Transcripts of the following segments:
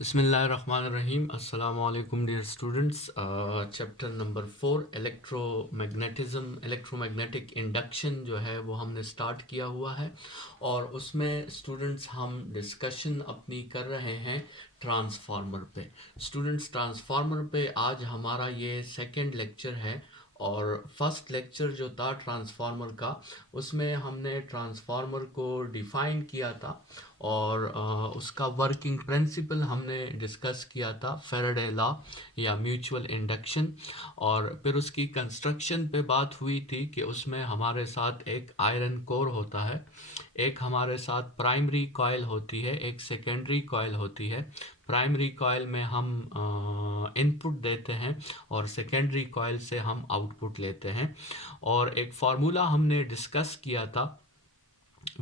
बिस्मिल्लाहिर्रहमानिर्रहीम। अस्सलाम वालेकुम dear students. Chapter number 4 electromagnetic induction जो है वो हमने स्टार्ट किया हुआ है और उसमें स्टूडेंट्स हम डिस्कशन अपनी कर रहे हैं ट्रांसफार्मर पे। स्टूडेंट्स ट्रांसफार्मर पे आज हमारा ये सेकंड लेक्चर है और फर्स्ट लेक्चर जो था ट्रांसफार्मर का उसमें हमने ट्रांसफार्मर को डिफ़ाइन किया था और उसका वर्किंग प्रिंसिपल हमने डिस्कस किया था, फैराडे लॉ या म्यूचुअल इंडक्शन। और फिर उसकी कंस्ट्रक्शन पे बात हुई थी कि उसमें हमारे साथ एक आयरन कोर होता है, एक हमारे साथ प्राइमरी कॉइल होती है, एक सेकेंडरी कॉइल होती है। प्राइमरी कॉइल में हम इनपुट देते हैं और सेकेंडरी कॉइल से हम आउटपुट लेते हैं। और एक फार्मूला हमने डिस्कस किया था,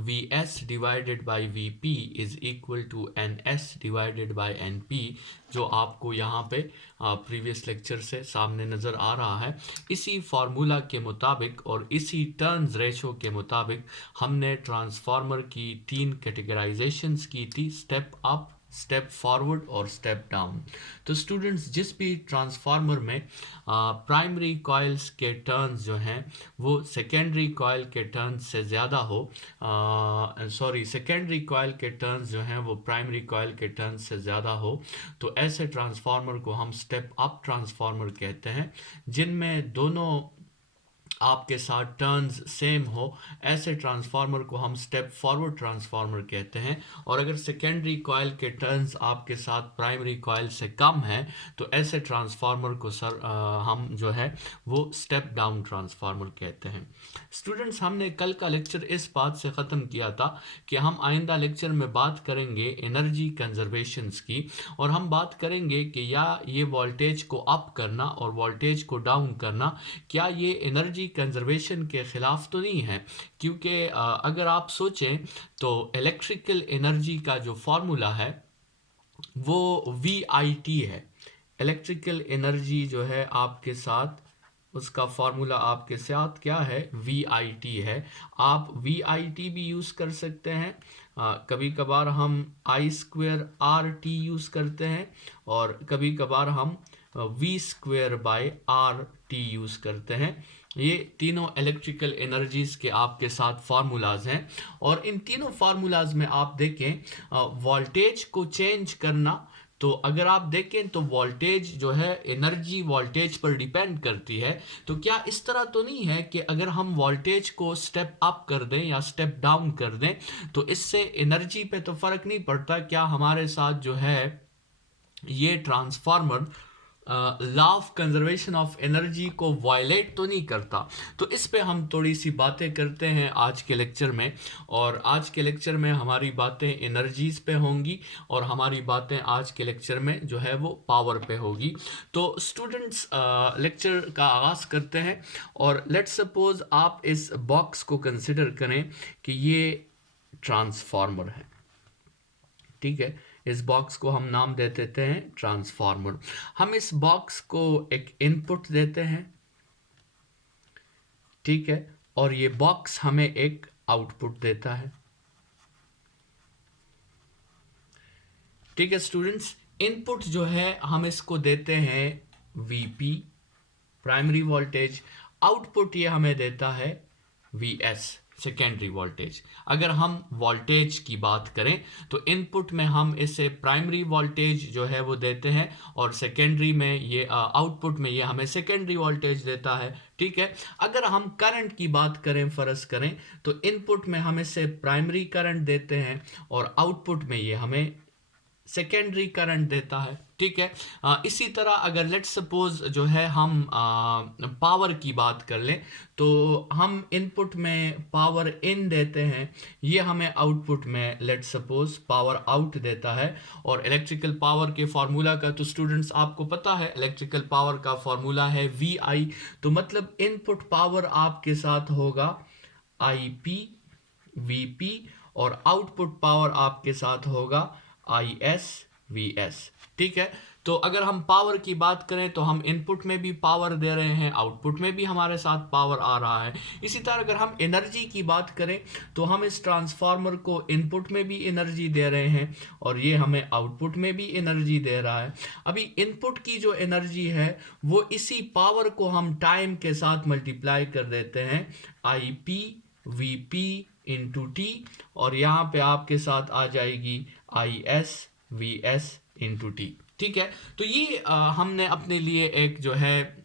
Vs divided by Vp is equal to Ns divided by Np, जो आपको यहाँ पे प्रीवियस लेक्चर से सामने नज़र आ रहा है। इसी फार्मूला के मुताबिक और इसी टर्न्स रेशो के मुताबिक हमने ट्रांसफार्मर की 3 कैटेगराइजेशंस की थी, स्टेप अप, स्टेप फॉरवर्ड और स्टेप डाउन। तो स्टूडेंट्स जिस भी ट्रांसफार्मर में प्राइमरी कॉइल्स के टर्न्स जो हैं वो सेकेंडरी कॉइल के टर्न्स से ज़्यादा हो, सेकेंडरी कॉइल के टर्न्स जो हैं वो प्राइमरी कॉइल के टर्न्स से ज़्यादा हो, तो ऐसे ट्रांसफार्मर को हम स्टेप अप ट्रांसफार्मर कहते हैं। जिनमें दोनों आपके साथ टर्न्स सेम हो, ऐसे ट्रांसफार्मर को हम स्टेप फॉरवर्ड ट्रांसफार्मर कहते हैं। और अगर सेकेंडरी कॉइल के टर्न्स आपके साथ प्राइमरी कॉइल से कम है तो ऐसे ट्रांसफार्मर को हम जो है वो स्टेप डाउन ट्रांसफार्मर कहते हैं। स्टूडेंट्स हमने कल का लेक्चर इस बात से ख़त्म किया था कि हम आइंदा लेक्चर में बात करेंगे एनर्जी कंजर्वेशंस की, और हम बात करेंगे कि या ये वोल्टेज को अप करना और वोल्टेज को डाउन करना क्या ये एनर्जी कंजर्वेशन के ख़िलाफ़ तो नहीं है। क्योंकि अगर आप सोचें तो इलेक्ट्रिकल एनर्जी का जो फार्मूला है वो VIT है। इलेक्ट्रिकल एनर्जी जो है आपके साथ, उसका फार्मूला आपके साथ क्या है, VIT है। आप VIT भी यूज़ कर सकते हैं, कभी कभार हम I²RT यूज़ करते हैं और कभी कभार हम V²/RT यूज़ करते हैं। ये तीनों इलेक्ट्रिकल एनर्जीज़ के आपके साथ फार्मूलाज हैं और इन तीनों फार्मूलाज में आप देखें वोल्टेज को चेंज करना, तो अगर आप देखें तो वोल्टेज जो है एनर्जी वोल्टेज पर डिपेंड करती है। तो क्या इस तरह तो नहीं है कि अगर हम वोल्टेज को स्टेप अप कर दें या स्टेप डाउन कर दें तो इससे एनर्जी पे तो फ़र्क नहीं पड़ता? क्या हमारे साथ जो है ये transformer law of conservation of energy को वायलेट तो नहीं करता? तो इस पे हम थोड़ी सी बातें करते हैं आज के लेक्चर में। और आज के लेक्चर में हमारी बातें एनर्जीज पे होंगी और हमारी बातें आज के लेक्चर में जो है वो पावर पे होगी। तो स्टूडेंट्स लेक्चर का आगाज़ करते हैं और लेट्स सपोज आप इस बॉक्स को कंसिडर करें कि ये ट्रांसफार्मर है, ठीक है। इस बॉक्स को हम नाम दे देते हैं ट्रांसफार्मर। हम इस बॉक्स को एक इनपुट देते हैं, ठीक है, और ये बॉक्स हमें एक आउटपुट देता है, ठीक है। स्टूडेंट्स इनपुट जो है हम इसको देते हैं VP प्राइमरी वोल्टेज, आउटपुट ये हमें देता है VS सेकेंडरी वोल्टेज। अगर हम वोल्टेज की बात करें तो इनपुट में हम इसे प्राइमरी वोल्टेज जो है वो देते हैं और सेकेंडरी में ये आउटपुट में ये हमें सेकेंडरी वोल्टेज देता है, ठीक है। अगर हम करंट की बात करें, फ़र्ज़ करें, तो इनपुट में हम इसे प्राइमरी करंट देते हैं और आउटपुट में ये हमें सेकेंडरी करंट देता है, ठीक है। इसी तरह अगर लेट्स सपोज जो है हम पावर की बात कर लें तो हम इनपुट में पावर इन देते हैं, ये हमें आउटपुट में लेट्स सपोज पावर आउट देता है। और इलेक्ट्रिकल पावर के फार्मूला का तो स्टूडेंट्स आपको पता है, इलेक्ट्रिकल पावर का फार्मूला है VI। तो मतलब इनपुट पावर आपके साथ होगा IP VP और आउटपुट पावर आपके साथ होगा IS वी एस। ठीक है, तो अगर हम पावर की बात करें तो हम इनपुट में भी पावर दे रहे हैं, आउटपुट में भी हमारे साथ पावर आ रहा है। इसी तरह अगर हम एनर्जी की बात करें तो हम इस ट्रांसफार्मर को इनपुट में भी एनर्जी दे रहे हैं और ये हमें आउटपुट में भी एनर्जी दे रहा है। अभी इनपुट की जो एनर्जी है वो इसी पावर को हम टाइम के साथ मल्टीप्लाई कर देते हैं, आई P V P into T, और यहाँ पे आपके साथ आ जाएगी आई S V S into T. ठीक है, तो ये हमने अपने लिए एक जो है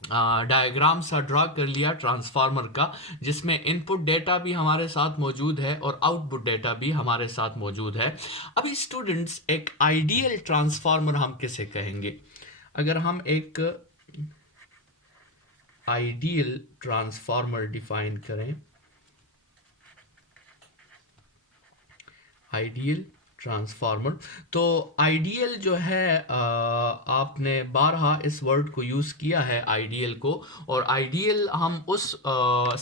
डायग्राम सा ड्रा कर लिया ट्रांसफार्मर का, जिसमें इनपुट डेटा भी हमारे साथ मौजूद है और आउटपुट डेटा भी हमारे साथ मौजूद है। अभी स्टूडेंट्स, एक आइडियल ट्रांसफार्मर हम किसे कहेंगे? अगर हम एक आइडियल ट्रांसफार्मर डिफाइन करें, आइडियल ट्रांसफार्मर, तो आइडियल जो है आपने बारहा इस वर्ड को यूज़ किया है आइडियल को, और आइडियल हम उस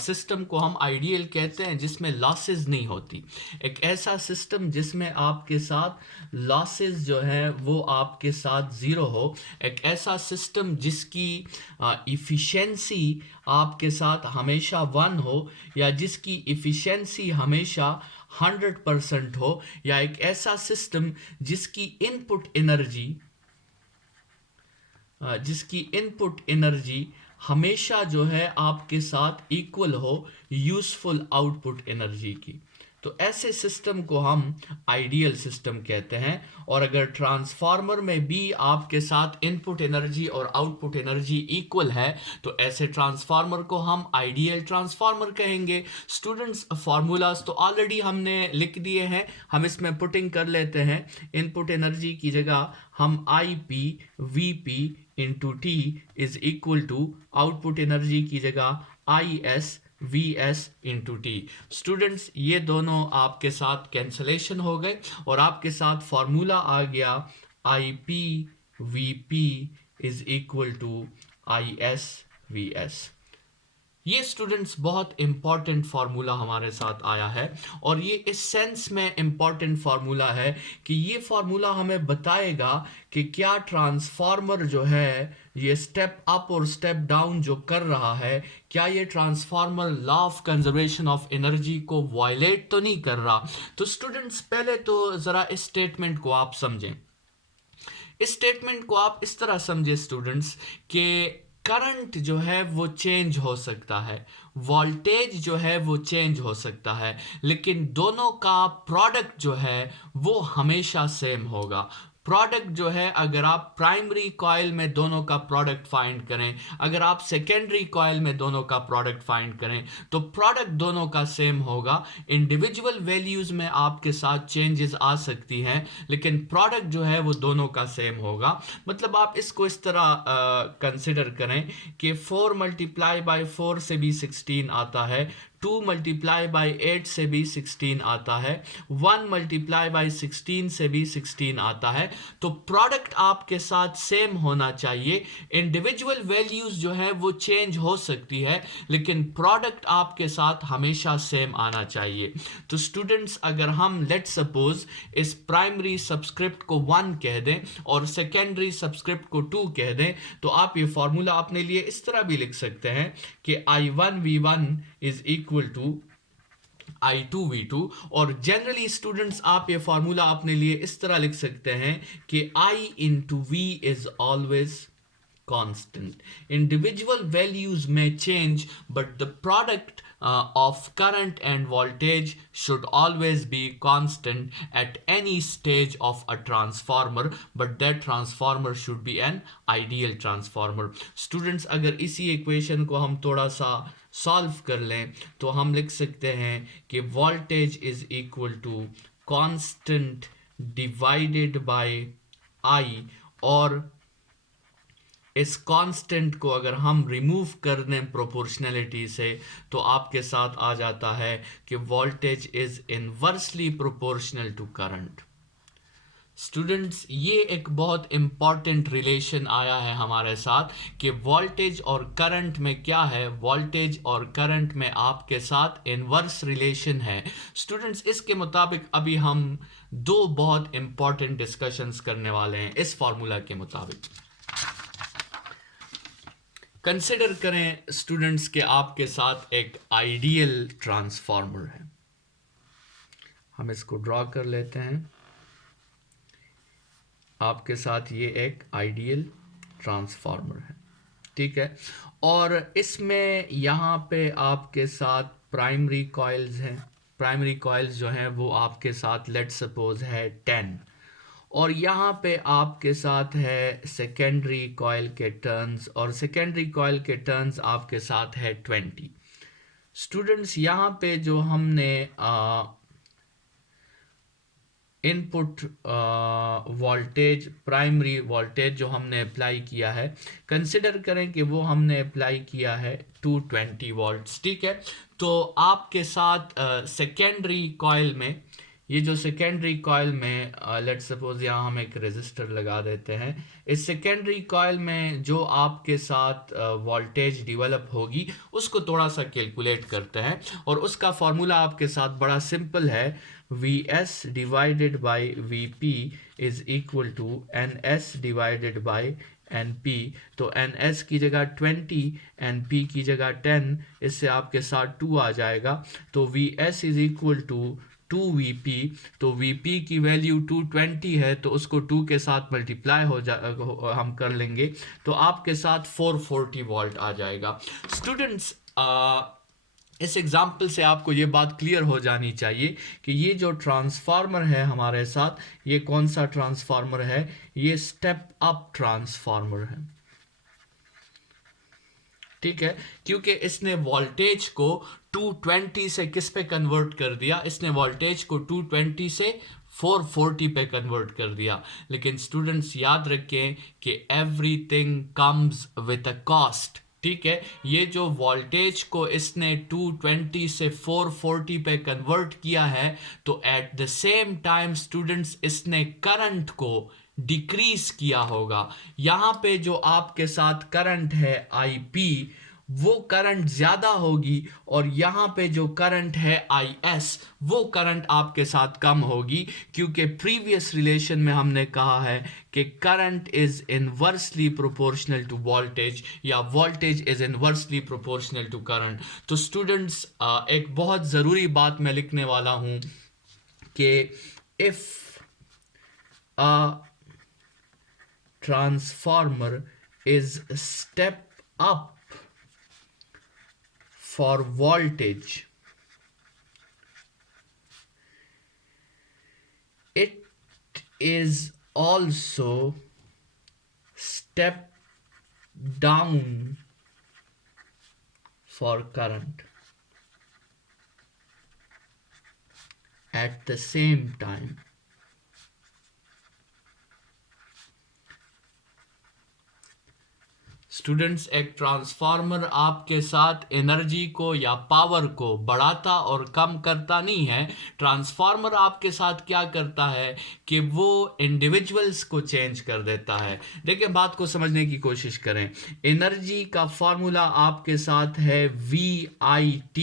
सिस्टम को हम आइडियल कहते हैं जिसमें लॉसेस नहीं होती। एक ऐसा सिस्टम जिसमें आपके साथ लॉसेस जो है वो आपके साथ ज़ीरो हो, एक ऐसा सिस्टम जिसकी इफ़िशेंसी आपके साथ हमेशा 1 हो, या जिसकी इफ़िशेंसी हमेशा 100% हो, या एक ऐसा सिस्टम जिसकी इनपुट एनर्जी हमेशा जो है आपके साथ इक्वल हो यूज़फुल आउटपुट एनर्जी की। तो ऐसे सिस्टम को हम आइडियल सिस्टम कहते हैं। और अगर ट्रांसफार्मर में भी आपके साथ इनपुट एनर्जी और आउटपुट एनर्जी इक्वल है तो ऐसे ट्रांसफार्मर को हम आइडियल ट्रांसफार्मर कहेंगे। स्टूडेंट्स, फार्मूलाज तो ऑलरेडी हमने लिख दिए हैं, हम इसमें पुटिंग कर लेते हैं। इनपुट एनर्जी की जगह हम I P V P into T is equal to, output energy की जगह I S V S into T. Students, ये दोनों आपके साथ कैंसलेशन हो गए और आपके साथ फॉर्मूला आ गया I P V P is equal to I S V S. ये स्टूडेंट्स बहुत इंपॉर्टेंट फार्मूला हमारे साथ आया है, और ये इस सेंस में इंपॉर्टेंट फार्मूला है कि ये फार्मूला हमें बताएगा कि क्या ट्रांसफार्मर जो है ये स्टेप अप और स्टेप डाउन जो कर रहा है, क्या ये transformer law of conservation of energy को वायलेट तो नहीं कर रहा। तो स्टूडेंट्स, पहले तो ज़रा इस स्टेटमेंट को आप समझें। इस स्टेटमेंट को आप इस तरह समझे स्टूडेंट्स कि करंट जो है वो चेंज हो सकता है, वोल्टेज जो है वो चेंज हो सकता है, लेकिन दोनों का प्रोडक्ट जो है वो हमेशा सेम होगा। प्रोडक्ट जो है, अगर आप प्राइमरी कॉइल में दोनों का प्रोडक्ट फाइंड करें, अगर आप सेकेंडरी कॉइल में दोनों का प्रोडक्ट फाइंड करें, तो प्रोडक्ट दोनों का सेम होगा। इंडिविजुअल वैल्यूज़ में आपके साथ चेंजेस आ सकती हैं, लेकिन प्रोडक्ट जो है वो दोनों का सेम होगा। मतलब आप इसको इस तरह कंसिडर करें कि 4 मल्टीप्लाई बाई 4 से भी 16 आता है, 2 मल्टीप्लाई बाई 8 से भी 16 आता है, 1 मल्टीप्लाई बाई 16 से भी 16 आता है। तो प्रोडक्ट आपके साथ सेम होना चाहिए। इंडिविजुअल वैल्यूज जो है वो चेंज हो सकती है, लेकिन प्रोडक्ट आपके साथ हमेशा सेम आना चाहिए। तो स्टूडेंट्स, अगर हम लेट सपोज इस प्राइमरी सबस्क्रिप्ट को 1 कह दें और सेकेंडरी सबस्क्रिप्ट को 2 कह दें, तो आप ये फॉर्मूला अपने लिए इस तरह भी लिख सकते हैं कि I1V1 is equal to I2V2। और जनरली स्टूडेंट्स, आप ये फॉर्मूला अपने लिए इस तरह लिख सकते हैं कि I into V is always constant. Individual values may change, but the product of current and voltage should always be constant at any stage of a transformer, but that transformer should be an ideal transformer. Students, अगर इसी equation को हम थोड़ा सा solve कर लें तो हम लिख सकते हैं कि voltage is equal to constant divided by I, और इस कांस्टेंट को अगर हम रिमूव कर दें प्रोपोर्शनैलिटी से तो आपके साथ आ जाता है कि voltage is inversely proportional to current. Students, ये एक बहुत इम्पॉर्टेंट रिलेशन आया है हमारे साथ कि वोल्टेज और करंट में क्या है, वोल्टेज और करंट में आपके साथ इनवर्स रिलेशन है। स्टूडेंट्स, इसके मुताबिक अभी हम दो बहुत इंपॉर्टेंट डिस्कशंस करने वाले हैं इस फॉर्मूला के मुताबिक। कंसिडर करें स्टूडेंट्स के आपके साथ एक आइडियल ट्रांसफार्मर है। हम इसको ड्रॉ कर लेते हैं। आपके साथ ये एक आइडियल ट्रांसफार्मर है, ठीक है। और इसमें यहाँ पे आपके साथ प्राइमरी कॉइल्स हैं। प्राइमरी कॉइल्स जो हैं वो आपके साथ लेट्स सपोज है 10, और यहाँ पे आपके साथ है सेकेंडरी कॉइल के टर्न्स, और सेकेंडरी कॉइल के टर्न्स आपके साथ है 20। स्टूडेंट्स यहाँ पे जो हमने इनपुट वोल्टेज, प्राइमरी वोल्टेज जो हमने अप्लाई किया है, कंसिडर करें कि वो हमने अप्लाई किया है 220 वोल्ट्स, ठीक है। तो आपके साथ सेकेंडरी कॉइल में, ये जो सेकेंडरी कॉइल में लेट्स सपोज यहाँ हम एक रेजिस्टर लगा देते हैं। इस सेकेंडरी कॉइल में जो आपके साथ वोल्टेज डेवलप होगी उसको थोड़ा सा कैलकुलेट करते हैं, और उसका फॉर्मूला आपके साथ बड़ा सिंपल है। Vs divided by Vp is equal to Ns divided by Np। तो Ns की जगह 20, Np की जगह 10, इससे आपके साथ 2 आ जाएगा। तो Vs is equal to 2Vp। तो Vp की वैल्यू 220 है, तो उसको 2 के साथ मल्टीप्लाई हम कर लेंगे, तो आपके साथ 440 वोल्ट आ जाएगा। स्टूडेंट्स, इस एग्जाम्पल से आपको ये बात क्लियर हो जानी चाहिए कि ये जो ट्रांसफार्मर है हमारे साथ, ये कौन सा ट्रांसफार्मर है? ये स्टेप अप ट्रांसफार्मर है, ठीक है। क्योंकि इसने वोल्टेज को 220 से किस पे कन्वर्ट कर दिया? इसने वोल्टेज को 220 से 440 पे कन्वर्ट कर दिया। लेकिन स्टूडेंट्स याद रखें कि everything comes with a cost, ठीक है। ये जो वोल्टेज को इसने 220 से 440 पे कन्वर्ट किया है, तो at the same time students इसने करंट को डिक्रीज किया होगा। यहाँ पे जो आपके साथ करंट है IP, वो करंट ज़्यादा होगी, और यहाँ पे जो करंट है IS, वो करंट आपके साथ कम होगी। क्योंकि प्रीवियस रिलेशन में हमने कहा है कि current is inversely proportional to voltage, या voltage is inversely proportional to current. तो स्टूडेंट्स, एक बहुत ज़रूरी बात मैं लिखने वाला हूँ कि if a transformer is step up for voltage, it is also step down for current at the same time। Students, एक ट्रांसफार्मर आपके साथ एनर्जी को या पावर को बढ़ाता और कम करता नहीं है। ट्रांसफार्मर आपके साथ क्या करता है कि वो इंडिविजुअल्स को चेंज कर देता है। देखिए, बात को समझने की कोशिश करें। एनर्जी का फॉर्मूला आपके साथ है VIT,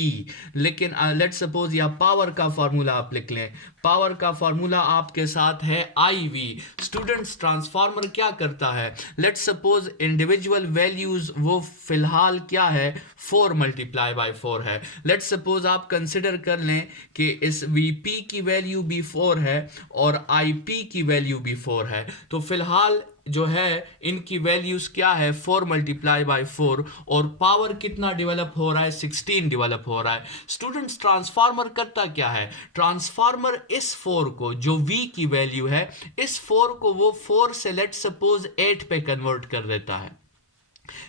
लेकिन लेट्स सपोज या पावर का फॉर्मूला आप लिख लें। पावर का फॉर्मूला आपके साथ है IV। स्टूडेंट्स, ट्रांसफार्मर क्या करता है? लेट्स सपोज इंडिविजुअल वैल्यूज वो फिलहाल क्या है? 4 मल्टीप्लाई बाय 4 है। लेट्स सपोज आप कंसिडर कर लें कि इस VP की वैल्यू भी 4 है और IP की वैल्यू भी 4 है। तो फिलहाल जो है इनकी वैल्यूज क्या है? 4 मल्टीप्लाई बाय 4, और पावर कितना डेवलप हो रहा है? 16 डेवलप हो रहा है। स्टूडेंट्स, ट्रांसफार्मर करता क्या है? ट्रांसफार्मर इस 4 को, जो V की वैल्यू है, इस 4 को वो 4 से लेट्स सपोज 8 पे कन्वर्ट कर देता है।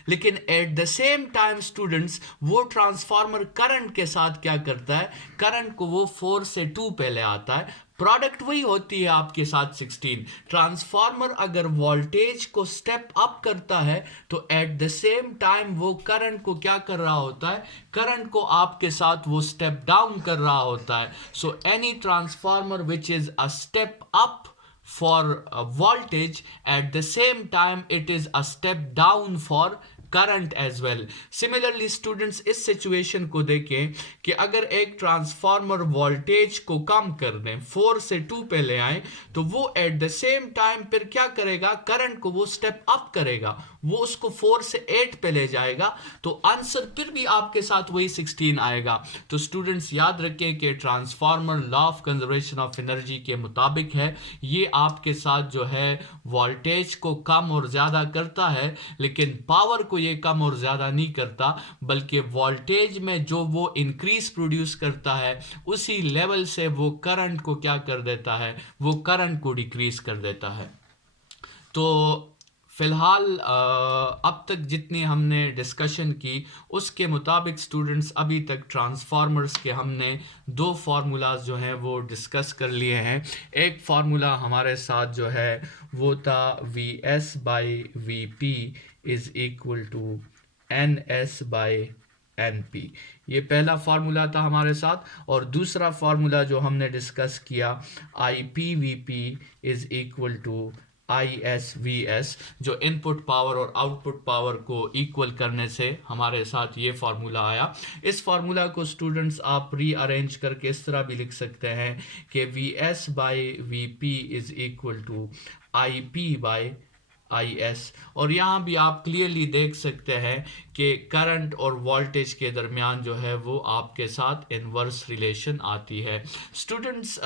लेकिन at the same time students, वो ट्रांसफार्मर करंट के साथ क्या करता है? करंट को वो 4 से 2 पे ले आता है। प्रोडक्ट वही होती है आपके साथ 16। ट्रांसफार्मर अगर वोल्टेज को स्टेप अप करता है, तो एट द सेम टाइम वो करंट को क्या कर रहा होता है? करंट को आपके साथ वो स्टेप डाउन कर रहा होता है। So any transformer which is a step up for voltage, at the same time it is a step down for current as well. Similarly students इस सिचुएशन को देखें कि अगर एक ट्रांसफार्मर वोल्टेज को कम कर दें, 4 से 2 पे ले आए, तो वो एट द सेम टाइम फिर क्या करेगा, करंट को वो स्टेप अप करेगा, वो उसको 4 से 8 पे ले जाएगा, तो आंसर फिर भी आपके साथ वही 16 आएगा। तो स्टूडेंट्स याद रखें कि transformer law of conservation of energy के मुताबिक है, ये आपके साथ जो है वोल्टेज को कम और ज़्यादा करता है, लेकिन पावर को ये कम और ज़्यादा नहीं करता, बल्कि वोल्टेज में जो वो इंक्रीज प्रोड्यूस करता है उसी लेवल से वो करंट को क्या कर देता है, वो करंट को डिक्रीज कर देता है। तो फ़िलहाल अब तक जितनी हमने डिस्कशन की उसके मुताबिक स्टूडेंट्स अभी तक ट्रांसफार्मर्स के हमने 2 फार्मूलाज जो हैं वो डिस्कस कर लिए हैं। एक फार्मूला हमारे साथ जो है वो था Vs by Vp is equal to Ns by Np, ये पहला फार्मूला था हमारे साथ। और दूसरा फार्मूला जो हमने डिस्कस किया IPVP is equal to ISVS, जो इनपुट पावर और आउटपुट पावर को इक्वल करने से हमारे साथ ये फार्मूला आया। इस फार्मूला को स्टूडेंट्स आप रीअरेंज करके इस तरह भी लिख सकते हैं कि VS by VP is equal to IP by IS। और यहाँ भी आप क्लियरली देख सकते हैं कि करंट और वोल्टेज के दरमियान जो है वो आपके साथ इन्वर्स रिलेशन आती है। स्टूडेंट्स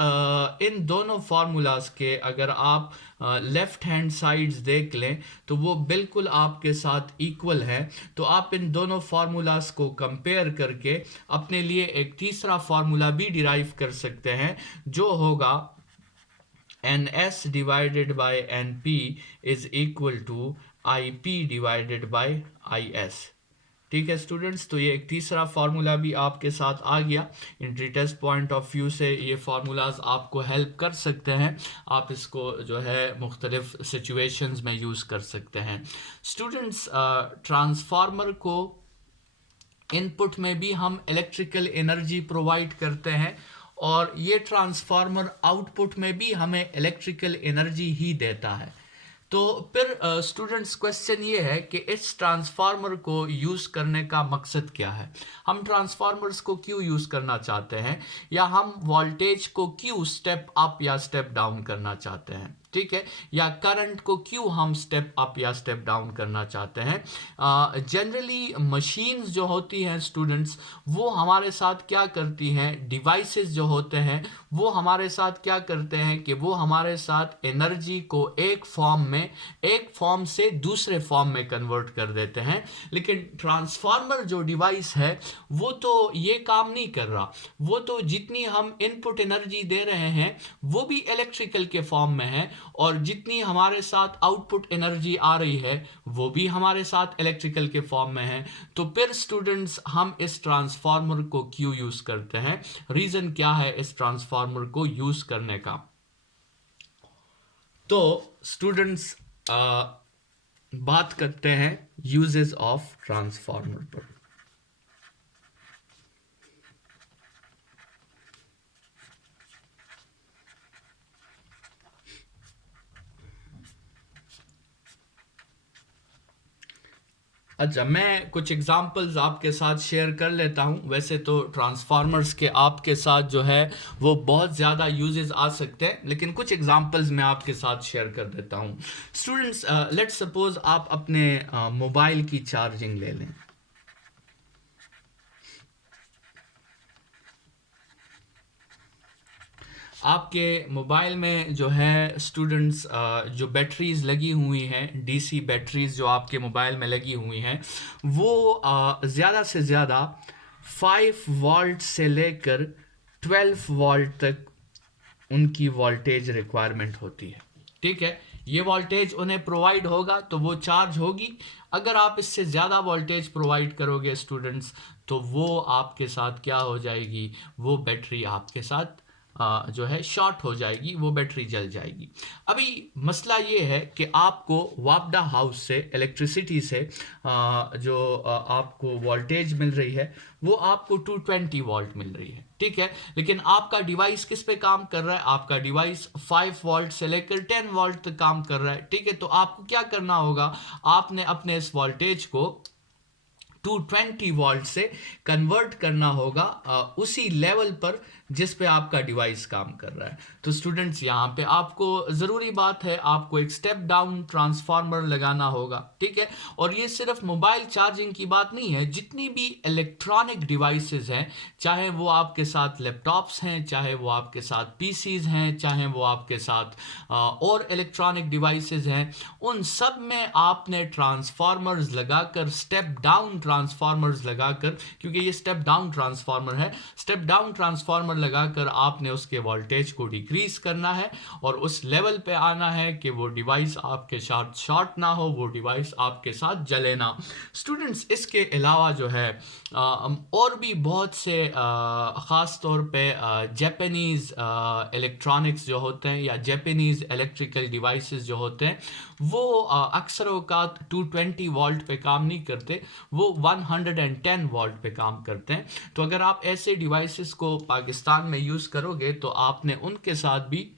इन दोनों फार्मूलाज के अगर आप लेफ़्ट हैंड साइड्स देख लें तो वो बिल्कुल आपके साथ इक्वल है। तो आप इन दोनों फार्मूलाज को कंपेयर करके अपने लिए एक तीसरा फार्मूला भी डिराइव कर सकते हैं, जो होगा Ns divided by Np is equal to Ip divided by Is। ठीक है स्टूडेंट्स, तो ये एक तीसरा फार्मूला भी आपके साथ आ गया। Entry test point of view से ये फार्मूलाज आपको हेल्प कर सकते हैं, आप इसको जो है मुख्तलिफ सिचुएशंस में यूज़ कर सकते हैं। स्टूडेंट्स ट्रांसफार्मर को इनपुट में भी हम इलेक्ट्रिकल एनर्जी प्रोवाइड करते हैं और ये ट्रांसफार्मर आउटपुट में भी हमें इलेक्ट्रिकल एनर्जी ही देता है। तो फिर स्टूडेंट्स क्वेश्चन ये है कि इस ट्रांसफार्मर को यूज़ करने का मकसद क्या है, हम ट्रांसफार्मर्स को क्यों यूज़ करना चाहते हैं, या हम वोल्टेज को क्यों स्टेप अप या स्टेप डाउन करना चाहते हैं, ठीक है, या करंट को क्यों हम स्टेप अप या स्टेप डाउन करना चाहते हैं। जनरली मशीन्स जो होती हैं स्टूडेंट्स, वो हमारे साथ क्या करती हैं, डिवाइसेस जो होते हैं वो हमारे साथ क्या करते हैं कि वो हमारे साथ एनर्जी को एक फॉर्म से दूसरे फॉर्म में कन्वर्ट कर देते हैं। लेकिन ट्रांसफार्मर जो डिवाइस है वो तो ये काम नहीं कर रहा, वो तो जितनी हम इनपुट एनर्जी दे रहे हैं वो भी इलेक्ट्रिकल के फॉर्म में है, और जितनी हमारे साथ आउटपुट एनर्जी आ रही है वो भी हमारे साथ इलेक्ट्रिकल के फॉर्म में है। तो फिर स्टूडेंट्स हम इस ट्रांसफार्मर को क्यों यूज़ करते हैं, रीज़न क्या है इस ट्रांसफार्मर को यूज़ करने का। तो स्टूडेंट्स बात करते हैं यूजेस ऑफ ट्रांसफार्मर पर। अच्छा, मैं कुछ एग्जांपल्स आपके साथ शेयर कर लेता हूं। वैसे तो ट्रांसफार्मर्स के आपके साथ जो है वो बहुत ज़्यादा यूजेस आ सकते हैं, लेकिन कुछ एग्जांपल्स मैं आपके साथ शेयर कर देता हूं। स्टूडेंट्स लेट्स सपोज आप अपने मोबाइल की चार्जिंग ले लें। आपके मोबाइल में जो है स्टूडेंट्स जो बैटरीज लगी हुई हैं, डीसी बैटरीज जो आपके मोबाइल में लगी हुई हैं, वो ज़्यादा से ज़्यादा 5 वोल्ट से लेकर 12 वोल्ट तक उनकी वोल्टेज रिक्वायरमेंट होती है। ठीक है, ये वोल्टेज उन्हें प्रोवाइड होगा तो वो चार्ज होगी। अगर आप इससे ज़्यादा वोल्टेज प्रोवाइड करोगे स्टूडेंट्स, तो वो आपके साथ क्या हो जाएगी, वो बैटरी आपके साथ जो है शॉर्ट हो जाएगी, वो बैटरी जल जाएगी। अभी मसला ये है कि आपको वापडा हाउस से इलेक्ट्रिसिटी से जो आपको वोल्टेज मिल रही है वो आपको 220 वोल्ट मिल रही है, ठीक है। लेकिन आपका डिवाइस किस पे काम कर रहा है? आपका डिवाइस 5 वोल्ट से लेकर 10 वोल्ट तक काम कर रहा है, ठीक है। तो आपको क्या करना होगा, आपने अपने इस वोल्टेज को 220 वोल्ट से कन्वर्ट करना होगा उसी लेवल पर जिस पे आपका डिवाइस काम कर रहा है। तो स्टूडेंट्स, यहाँ पे आपको ज़रूरी बात है, आपको एक स्टेप डाउन ट्रांसफार्मर लगाना होगा, ठीक है। और ये सिर्फ मोबाइल चार्जिंग की बात नहीं है, जितनी भी इलेक्ट्रॉनिक डिवाइसेस हैं, चाहे वो आपके साथ लैपटॉप्स हैं, चाहे वो आपके साथ पीसीज हैं, चाहे वो आपके साथ और इलेक्ट्रॉनिक डिवाइसेस हैं, उन सब में आपने ट्रांसफार्मर्स लगाकर, स्टेप डाउन ट्रांसफार्मर्स लगाकर, क्योंकि ये स्टेप डाउन ट्रांसफार्मर है, स्टेप डाउन ट्रांसफार्मर लगाकर आपने उसके वोल्टेज को डिक्रीज करना है और उस लेवल पे आना है कि वो डिवाइस आपके साथ शॉर्ट ना हो, वो डिवाइस आपके साथ जले ना। स्टूडेंट्स, इसके अलावा जो है और भी बहुत से ख़ास तौर पे जापानीज़ इलेक्ट्रॉनिक्स जो होते हैं या जापानीज़ इलेक्ट्रिकल डिवाइसेस जो होते हैं, वो अक्सर औकात 220 वोल्ट पे काम नहीं करते, वो 110 वोल्ट पे काम करते हैं। तो अगर आप ऐसे डिवाइसेस को पाकिस्तान में यूज़ करोगे तो आपने उनके साथ भी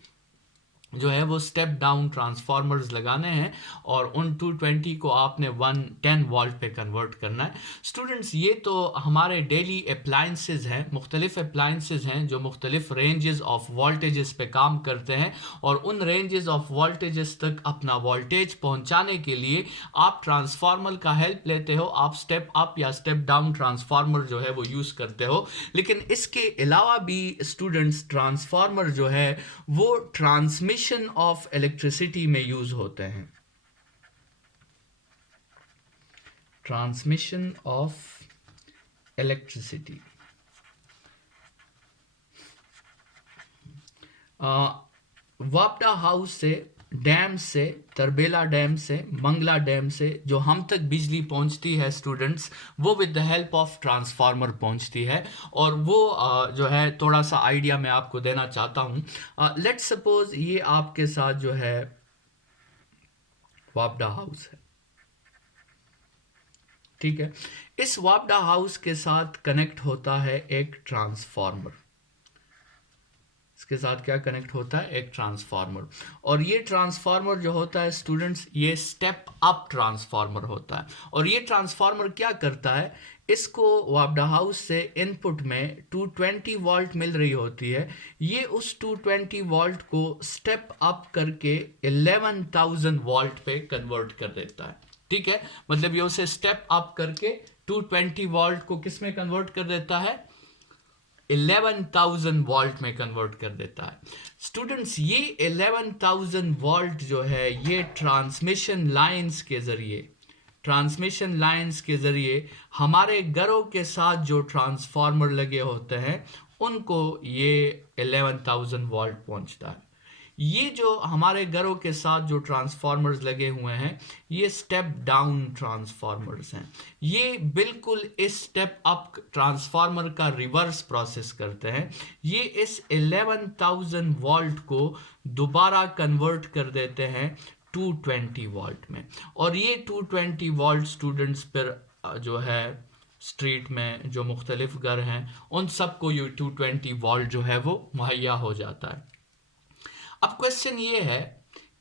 जो है वो स्टेप डाउन ट्रांसफार्मर्स लगाने हैं और उन 220 को आपने 110 वोल्ट पे कन्वर्ट करना है। स्टूडेंट्स, ये तो हमारे डेली अप्लाइंसेस हैं, मुख्तलिफ अप्लाइंसेस हैं जो मुख्तलिफ रेंजेस ऑफ वोल्टेजेस पे काम करते हैं और उन रेंजेस ऑफ वोल्टेजेस तक अपना वोल्टेज पहुंचाने के लिए आप ट्रांसफार्मर का हेल्प लेते हो, आप स्टेप अप या स्टेप डाउन ट्रांसफार्मर जो है वो यूज़ करते हो। लेकिन इसके अलावा भी स्टूडेंट्स, ट्रांसफार्मर जो है वो ट्रांसमिशन ऑफ इलेक्ट्रिसिटी में यूज होते हैं। ट्रांसमिशन ऑफ इलेक्ट्रिसिटी वापडा हाउस से, डैम से, तरबेला डैम से, मंगला डैम से जो हम तक बिजली पहुंचती है स्टूडेंट्स, वो with the help of transformer पहुंचती है। और वो जो है थोड़ा सा आइडिया मैं आपको देना चाहता हूँ। लेट्स सपोज ये आपके साथ जो है वापडा हाउस है, ठीक है। इस वापडा हाउस के साथ कनेक्ट होता है एक ट्रांसफार्मर, इसके साथ क्या कनेक्ट होता है, एक ट्रांसफार्मर। और ये ट्रांसफार्मर जो होता है स्टूडेंट्स, ये स्टेप अप ट्रांसफार्मर होता है। और ये ट्रांसफार्मर क्या करता है, इसको वापडा हाउस से इनपुट में 220 वोल्ट मिल रही होती है, ये उस 220 वोल्ट को स्टेप अप करके 11,000 वोल्ट पे कन्वर्ट कर देता है, ठीक है। मतलब ये उसे स्टेप अप करके 220 वोल्ट को किस में कन्वर्ट कर देता है, 11,000 वोल्ट में कन्वर्ट कर देता है। स्टूडेंट्स, ये 11,000 वोल्ट जो है ये ट्रांसमिशन लाइंस के ज़रिए हमारे घरों के साथ जो ट्रांसफार्मर लगे होते हैं उनको ये 11,000 वोल्ट पहुंचता है। ये जो हमारे घरों के साथ जो ट्रांसफार्मर्स लगे हुए हैं ये स्टेप डाउन ट्रांसफार्मर्स हैं, ये बिल्कुल इस स्टेप अप ट्रांसफार्मर का रिवर्स प्रोसेस करते हैं। ये इस 11,000 वोल्ट को दोबारा कन्वर्ट कर देते हैं 220 वोल्ट में। और ये 220 वोल्ट स्टूडेंट्स पर जो है स्ट्रीट में जो मुख्तलिफ घर हैं उन सबको ये 220 वोल्ट जो है वो मुहैया हो जाता है। अब क्वेश्चन ये है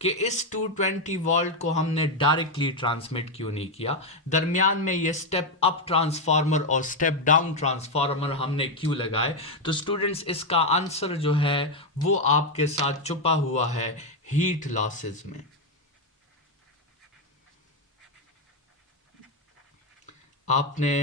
कि इस 220 वोल्ट को हमने डायरेक्टली ट्रांसमिट क्यों नहीं किया, दरमियान में ये स्टेप अप ट्रांसफार्मर और स्टेप डाउन ट्रांसफार्मर हमने क्यों लगाए? तो स्टूडेंट्स, इसका आंसर जो है वो आपके साथ छुपा हुआ है हीट लॉसेस में। आपने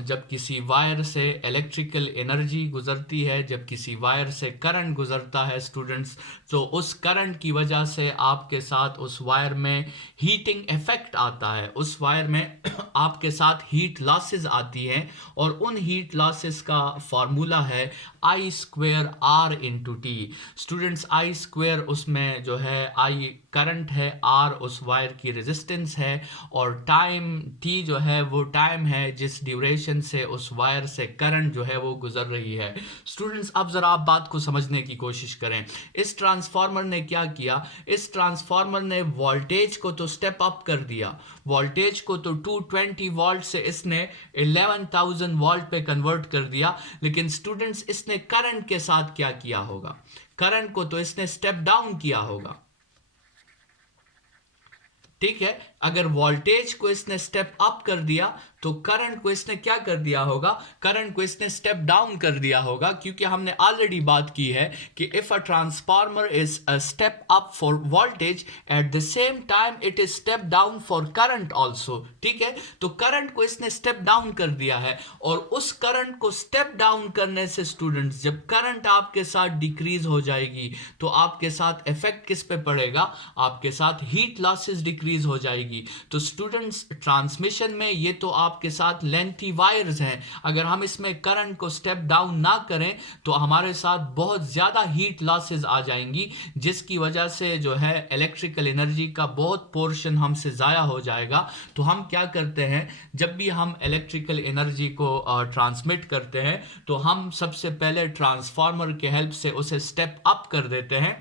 जब किसी वायर से इलेक्ट्रिकल एनर्जी गुजरती है, जब किसी वायर से करंट गुजरता है स्टूडेंट्स, तो उस करंट की वजह से आपके साथ उस वायर में हीटिंग इफेक्ट आता है, उस वायर में आपके साथ हीट लॉसेस आती हैं। और उन हीट लॉसेस का फार्मूला है I² R × T। Students, I² उसमें जो है I करंट है, R उस वायर की रेजिस्टेंस है, और टाइम T जो है वो टाइम है जिस ड्यूरेशन से उस वायर से करंट जो है वो गुजर रही है। स्टूडेंट्स, अब ज़रा आप बात को समझने की कोशिश करें। इस ट्रांसफार्मर ने क्या किया? इस ट्रांसफार्मर ने वोल्टेज को तो स्टेप अप कर दिया, वोल्टेज को तो 220 वोल्ट से इसने 11,000 वोल्ट पे कन्वर्ट कर दिया, लेकिन स्टूडेंट्स इसने करंट के साथ क्या किया होगा? करंट को तो इसने स्टेप डाउन किया होगा, ठीक है। अगर वोल्टेज को इसने स्टेप अप कर दिया तो करंट को इसने क्या कर दिया होगा? करंट को इसने स्टेप डाउन कर दिया होगा, क्योंकि हमने ऑलरेडी बात की है कि if a transformer is a step up for voltage, at the same time it is step down for current also, ठीक है। तो करंट को इसने स्टेप डाउन कर दिया है, और उस करंट को स्टेप डाउन करने से स्टूडेंट्स, जब करंट आपके साथ डिक्रीज हो जाएगी तो आपके साथ इफेक्ट किस पे पड़ेगा? आपके साथ हीट लॉसेस डिक्रीज हो जाएगी। तो स्टूडेंट्स, ट्रांसमिशन में ये तो आपके साथ लेंथी वायर्स हैं, अगर हम इसमें करंट को स्टेप डाउन ना करें तो हमारे साथ बहुत ज़्यादा हीट लॉसेस आ जाएंगी, जिसकी वजह से जो है इलेक्ट्रिकल एनर्जी का बहुत पोर्शन हमसे ज़ाया हो जाएगा। तो हम क्या करते हैं, जब भी हम इलेक्ट्रिकल एनर्जी को ट्रांसमिट करते हैं तो हम सबसे पहले ट्रांसफार्मर के हेल्प से उसे स्टेप अप कर देते हैं,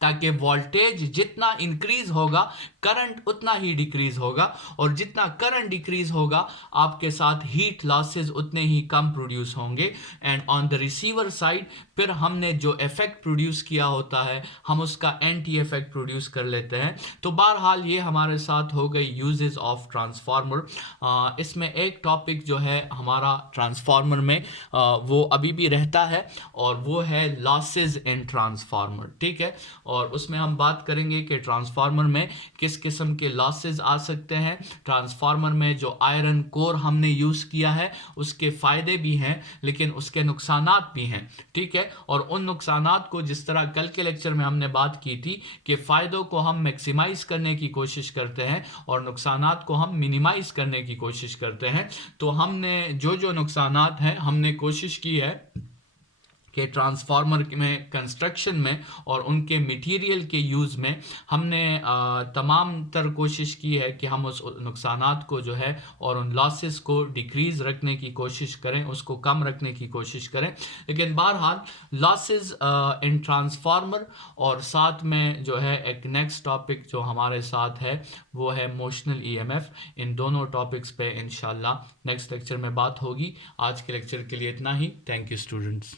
ताकि वोल्टेज जितना इंक्रीज होगा करंट उतना ही डिक्रीज होगा, और जितना करंट डिक्रीज होगा आपके साथ हीट लॉसेस उतने ही कम प्रोड्यूस होंगे। And on the receiver side फिर हमने जो इफेक्ट प्रोड्यूस किया होता है हम उसका एंटी इफेक्ट प्रोड्यूस कर लेते हैं। तो बहरहाल ये हमारे साथ हो गई यूजेस ऑफ ट्रांसफार्मर। इसमें एक टॉपिक जो है हमारा ट्रांसफार्मर में वो अभी भी रहता है, और वो है लॉसेस इन ट्रांसफार्मर, ठीक है। और उसमें हम बात करेंगे कि ट्रांसफार्मर में किस किस्म के लॉसेस आ सकते हैं। ट्रांसफार्मर में जो आयरन कोर हमने यूज़ किया है उसके फ़ायदे भी हैं, लेकिन उसके नुकसानात भी हैं, ठीक है। और उन नुकसानात को, जिस तरह कल के लेक्चर में हमने बात की थी कि फ़ायदों को हम मैक्सिमाइज करने की कोशिश करते हैं और नुकसानात को हम मिनिमाइज करने की कोशिश करते हैं, तो हमने जो जो नुकसानात हैं हमने कोशिश की है कि ट्रांसफार्मर में कंस्ट्रक्शन में और उनके मटेरियल के यूज़ में हमने तमाम तर कोशिश की है कि हम उस नुकसानात को जो है और उन लॉसेस को डिक्रीज़ रखने की कोशिश करें, उसको कम रखने की कोशिश करें। लेकिन बहरहाल लॉसेस इन ट्रांसफार्मर, और साथ में जो है एक नेक्स्ट टॉपिक जो हमारे साथ है वो है मोशनल ईएमएफ। इन दोनों टॉपिक्स पे इंशाल्लाह नेक्स्ट लेक्चर में बात होगी। आज के लेक्चर के लिए इतना ही। Thank you students.